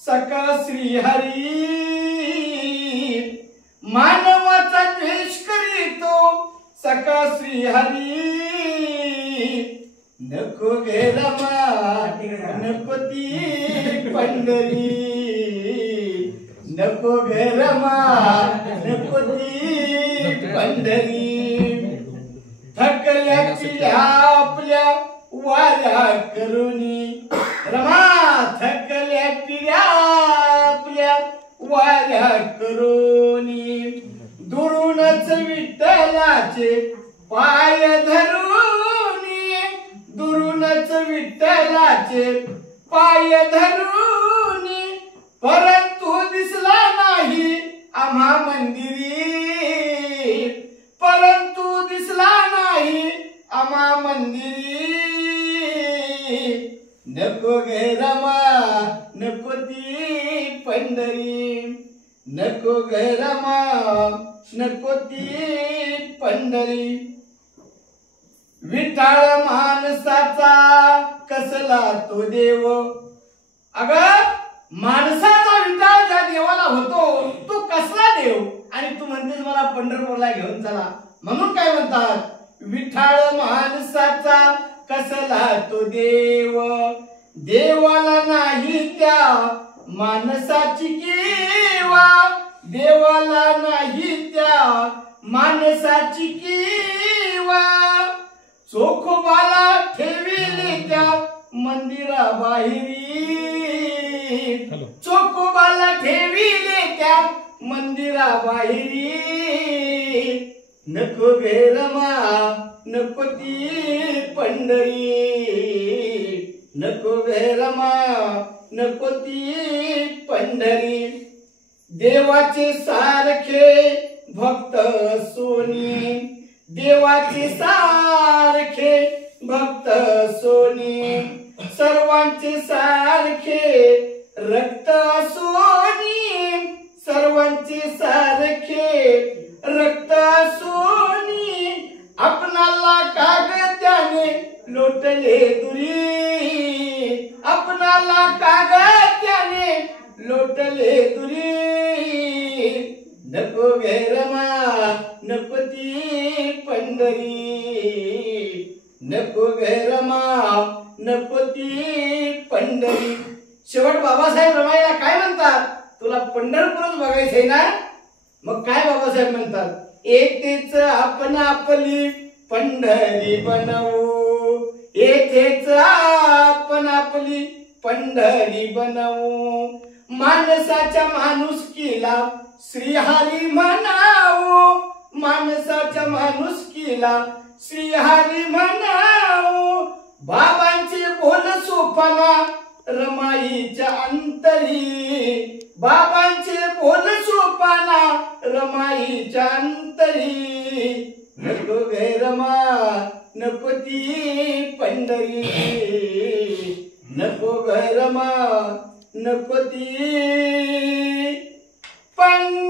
सका श्रीहरी मानवाचा द्वेष करीतो सका श्रीहरी नको गे रमा नको ती पंढरी नको गे रमा नको ती पंढरी थकल्या पिल्या आपल्या वाऱ्या करुणी रमा थकल्या पिल्या आपल्या वाऱ्या करुणी दुरूनच विठ्ठलाचे पाय धरुनी दुरूनच विठ्ठलाचे पाय धरुनी परंतु दिसला नाही आम्हा मंदिरी परंतु दिसला नाही आम्हा मंदिरी नको गे रमा नको ती पंढरी नको गे रमा नको ती पंढरी विठाळ माणसाचा कसला तो देव अग माणसाचा विठाळ ज्या देवाला होतो तो कसला देव आणि तू म्हणतेस मला पंढरपूरला घेऊन चला म्हणून काय म्हणतात विठाळ माणसाचा कसला तो देव देवाला नाही त्या माणसाची किवा देवाला नाही त्या माणसाची किवा चोखोबाला ठेविली त्या मंदिराबाहेरी चोखोबाला ठेविली त्या मंदिराबाहेरी नको गे रमा नको ती पंढरी नको गे रमा नको ती पंढरी देवाचे सारखे भक्त सोनी देवाचे सारखे भक्त सोनी सर्वांचे सारखे रक्त सोनी सर्वांचे सारखे रक्त सोनी आपणाला कागदाने लोटले दुरी आपणाला कागदाने लोटले दुरी नको गे रमा नको ती पंढरी नको गे रमा नको ती पंढरी शेवट बाबासाहेब रमाईला काय म्हणतात तुला पंढरपूरच बघायचंय ना मग काय बाबासाहेब म्हणतात येथेच आपण आपली पंढरी बनवू येथेच आपण आपली पंढरी बनवू माणसाच्या माणुसकीला श्रीहरी म्हणावू माणसाच्या माणुसकीला श्रीहरी म्हणावू बाबांचे बोल सोपाना रमाईच्या अंतरी बाबांचे बोल सोपाना रमाईच्या अंतरी नको गे रमा नको ती पंढरी नको गे रमा नको ती पंढरी